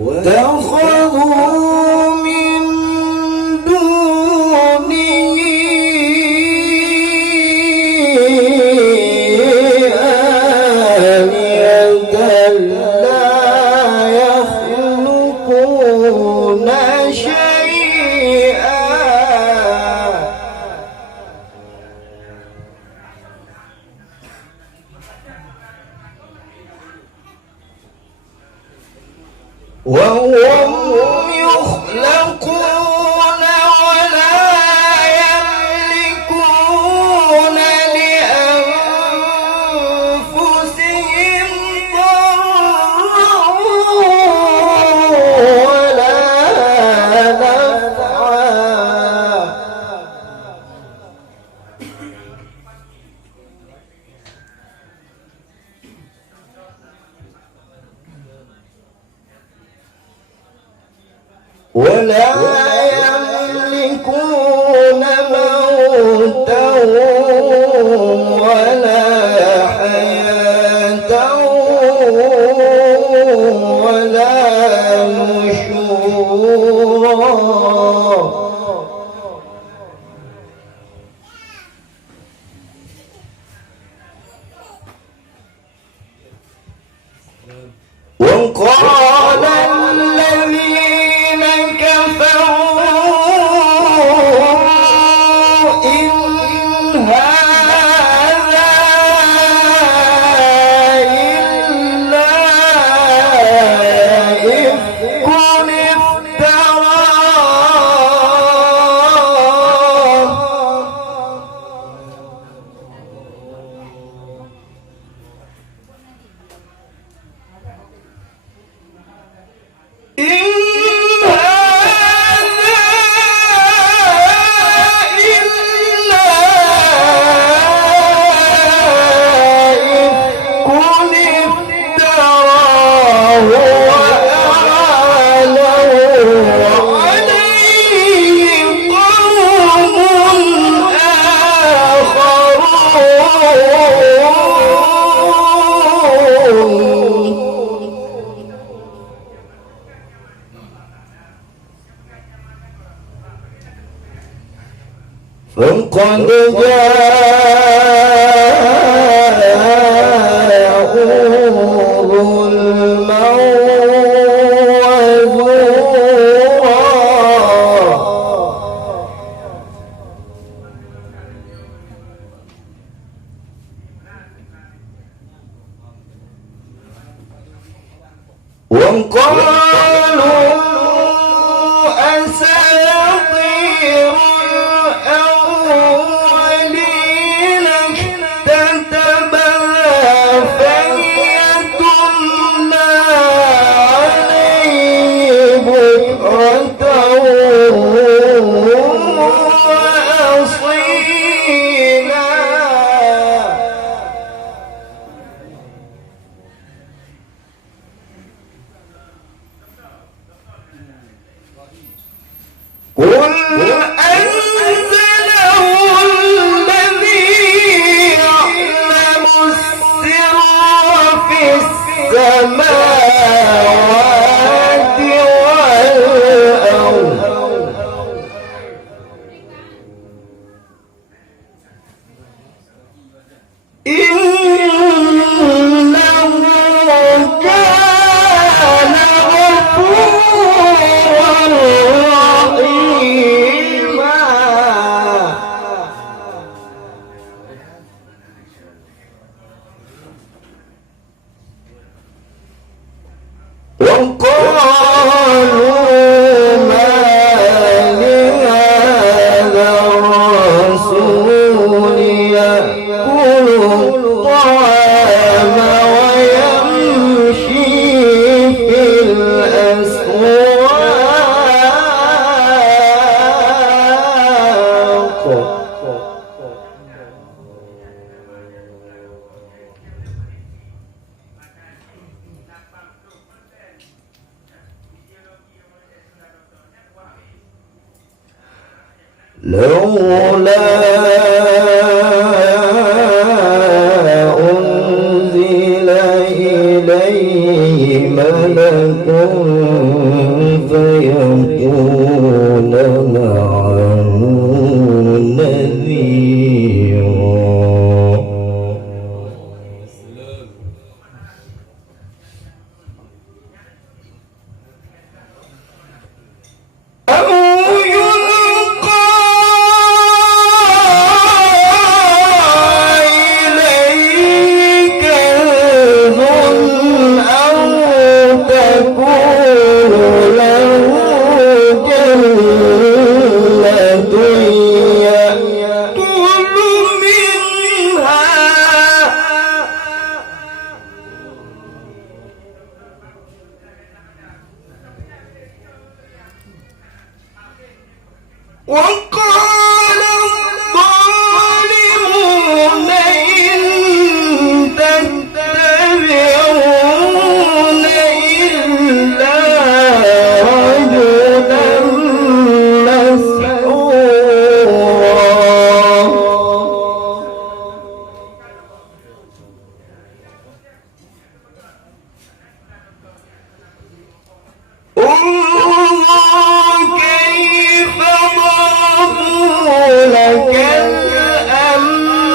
واتخذوا من دونه آلهة لا يخلقون شيئا وهم يخلقون ولا يملكون لأنفسهم ضرا ولا نفعا ولا يملكون موتا ولا حياة ولا نشورا وقال الذين كفروا إن هذا إلا إفك افتراه إن هذا إلا إفك افتراه وأعانه عليه قوم آخرون فقد جاءوا ظلما وزورا وقالوا أساطير الأولين اكتتبها فهي تملى عليه بكرة وأصيلا قل أنزله الذي يعلم السر في السماوات والأرض إنه كان غفورا رحيما لولا أنزل إليه ملك فيكون معه نذيرا وقال الظالمون إن تتبعون إلا رجلا مسحورا كيف ضربوا لك الأمثال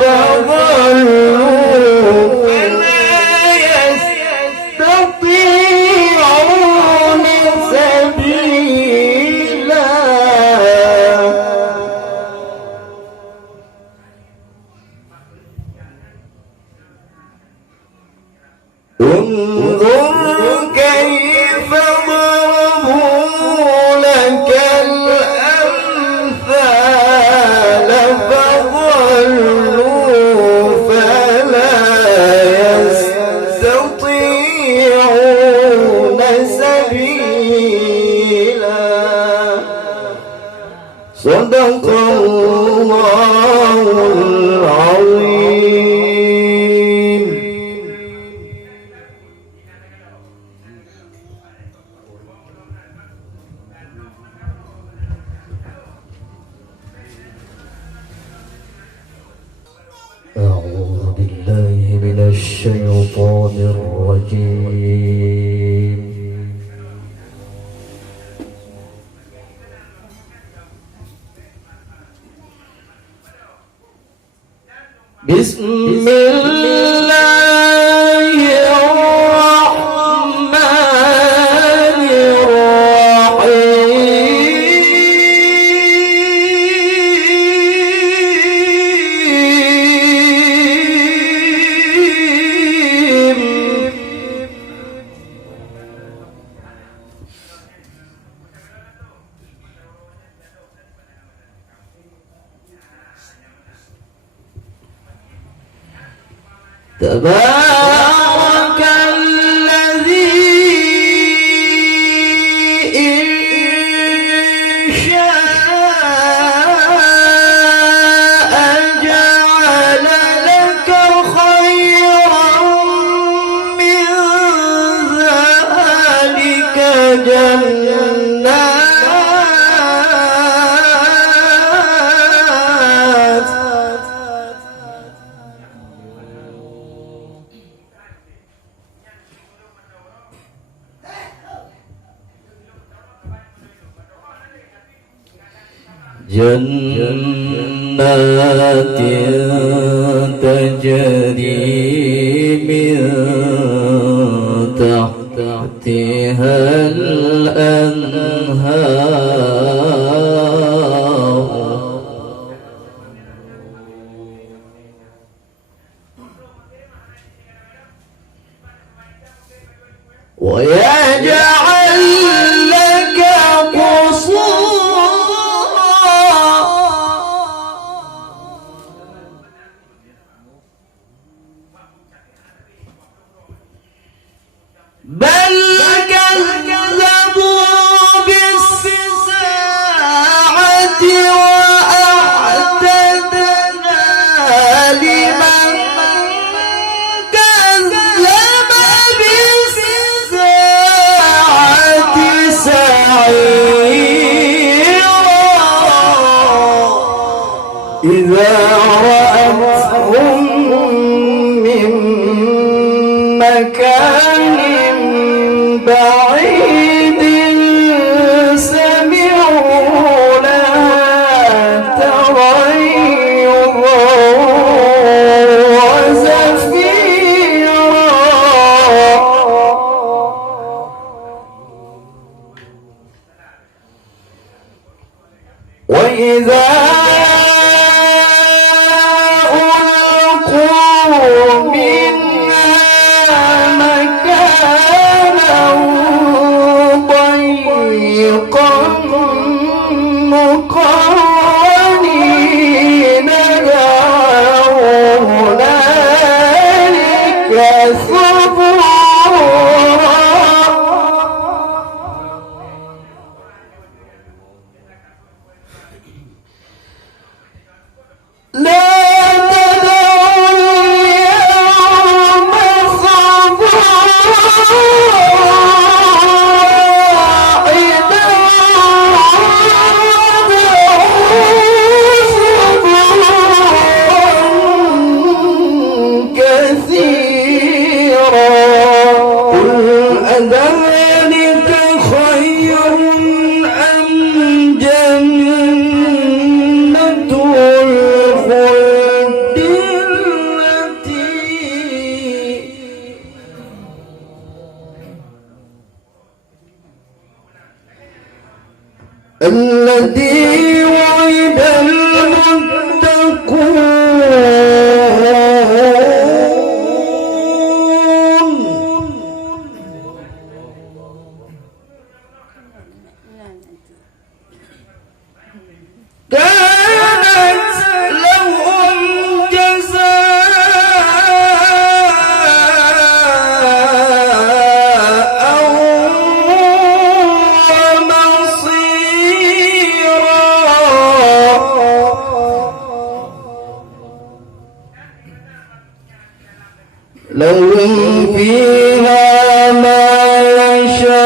فضلوا فلا يستطيعون سبيلا انظر كيف ضربوا لك الأمثال فضلوا فلا يستطيعون سبيلا صدق الله العظيم. أعوذ بالله من الشيطان الرجيم. بسم الله الرحمن تبارك الذي إن شاء جعل لك خيرا من ذلك جنات تجري من تحتها الأنهار ويجعل لك بل كذبوا بالساعة وأعتدنا لمن كذب بالساعة وإذا رأتهم من مكان بعيد سمعوا لها تغيظا وزفيرا وإذا ألقوا منها مكانا ضيقا مقرنين دعوا هنالك ثبورا لا تدعوا اليوم صباحا كثيرا قل أذلك خير أم جنة الخلد التي وعد المتقون كانت لهم جزاء ومصيرا لهم فيها ما يشاءون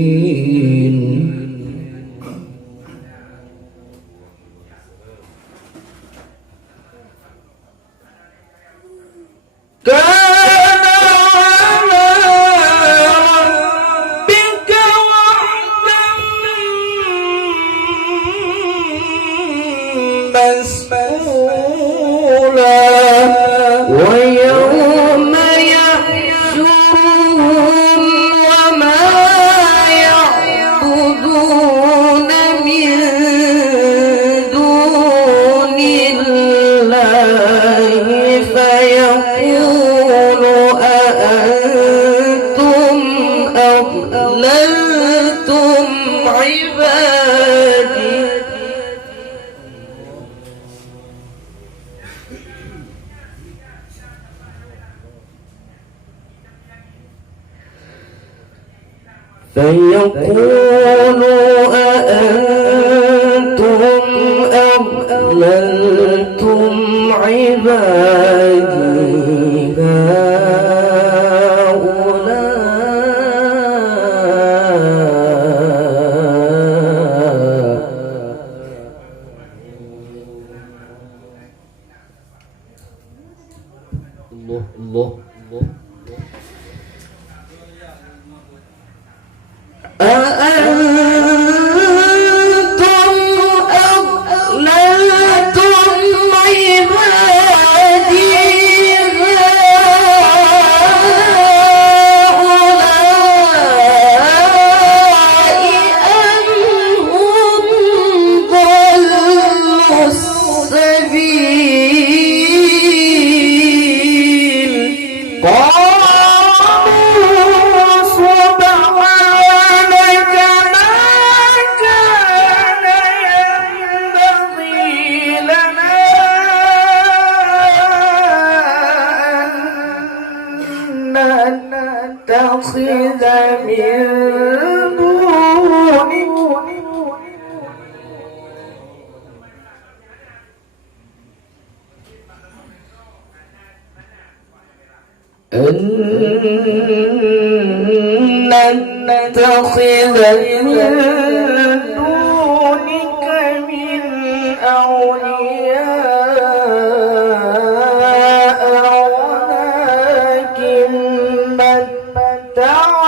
خالدين كان على ربك وعدا مسئولا ويوم يحشرهم وما يعبدون من دون الله فيقول أأنتم أضللتم عبادي فيقول أأنتم أضللتم عبادي الله الله الله أأنتم أضللتم عبادي هؤلاء أم هم ضلوا السبيل قالوا سبحانك ما كان ينبغي لنا أن نتخذ من دونك أن نتخذ من دونك من أولياء ولكن متعتهم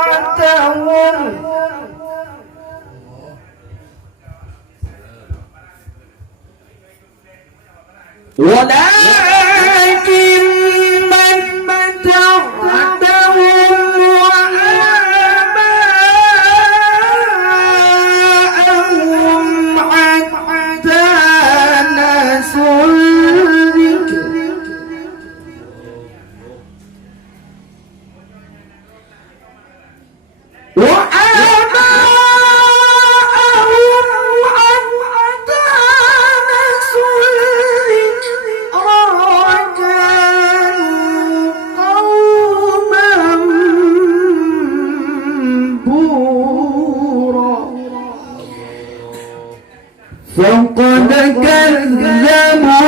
فقد كذبوكم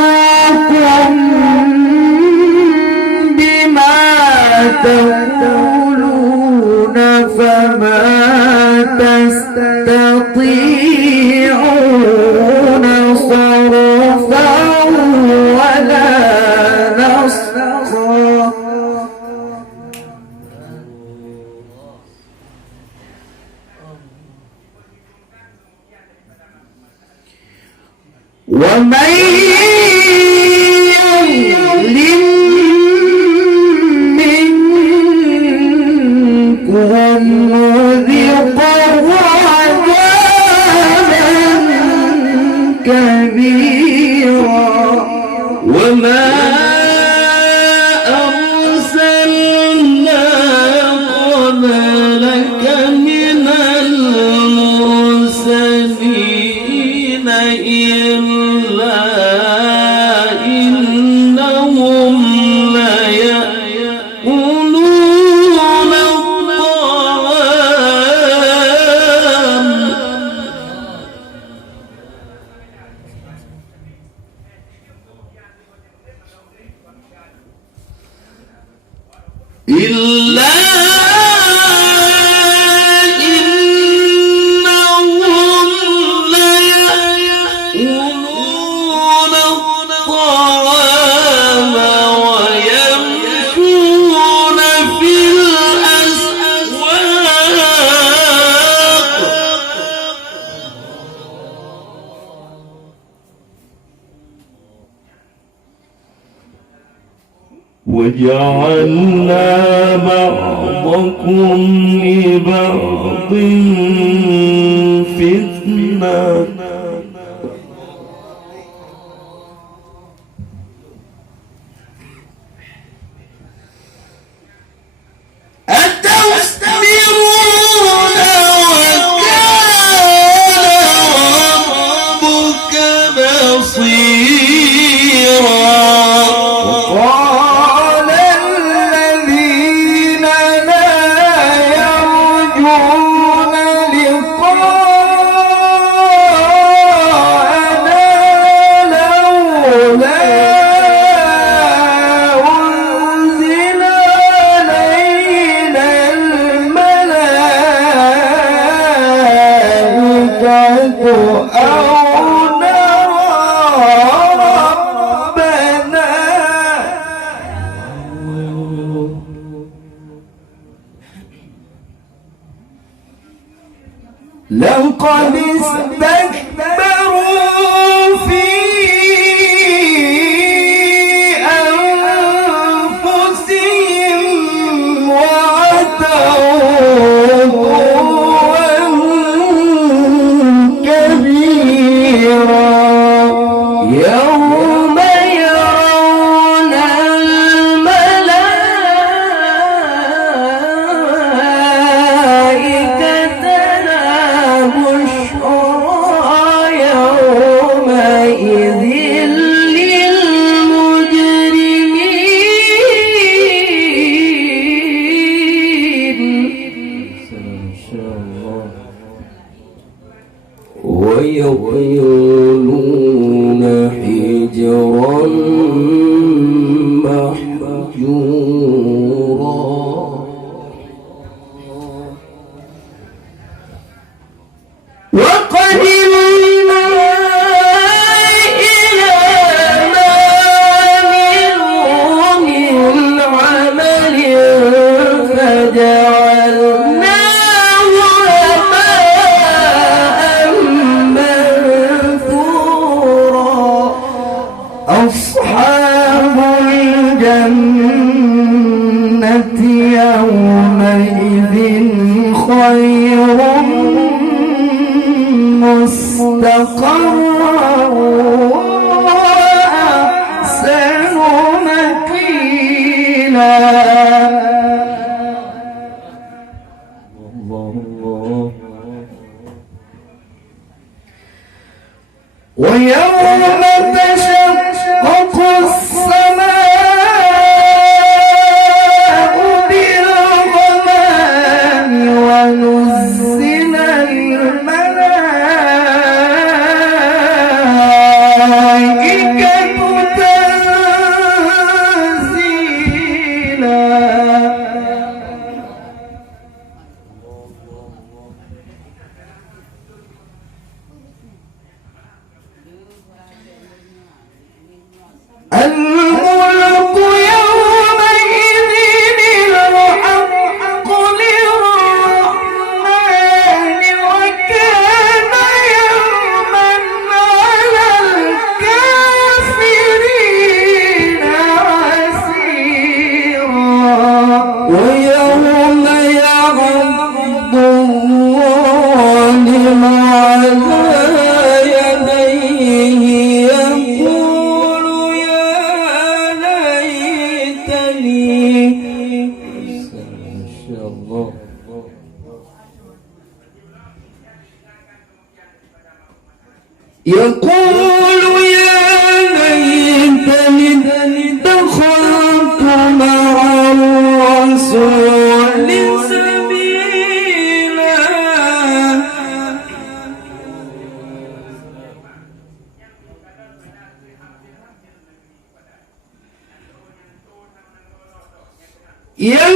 بما تقولون فما تستطيعون صرفا ولا نصرا ومن يظلم منكم نذقه عذابا كبيرا وما أرسلنا قبلك من المرسلين إلا إنهم ليأكلون الطعام إلا وجعلنا بعضكم لبعض فتنة أتستبرون وكان ربك بصيرا لقد استكبروا في أنفسهم وعتوا عتوا كبيرا يوم يرون الملائكة بشرى أصحاب الجنة يومئذ خير مستقرا وأحسن مقيلا. ويوم تشقق السماء بالغمام ونزل الملائكة تنزيلا. الملك يومئذ الحق للرحمن وكان يوما على الكافرين عسيرا. ويوم يعض الظالم على يديه يقول يا ليتني دخلت مع الرسول سبيلا. يا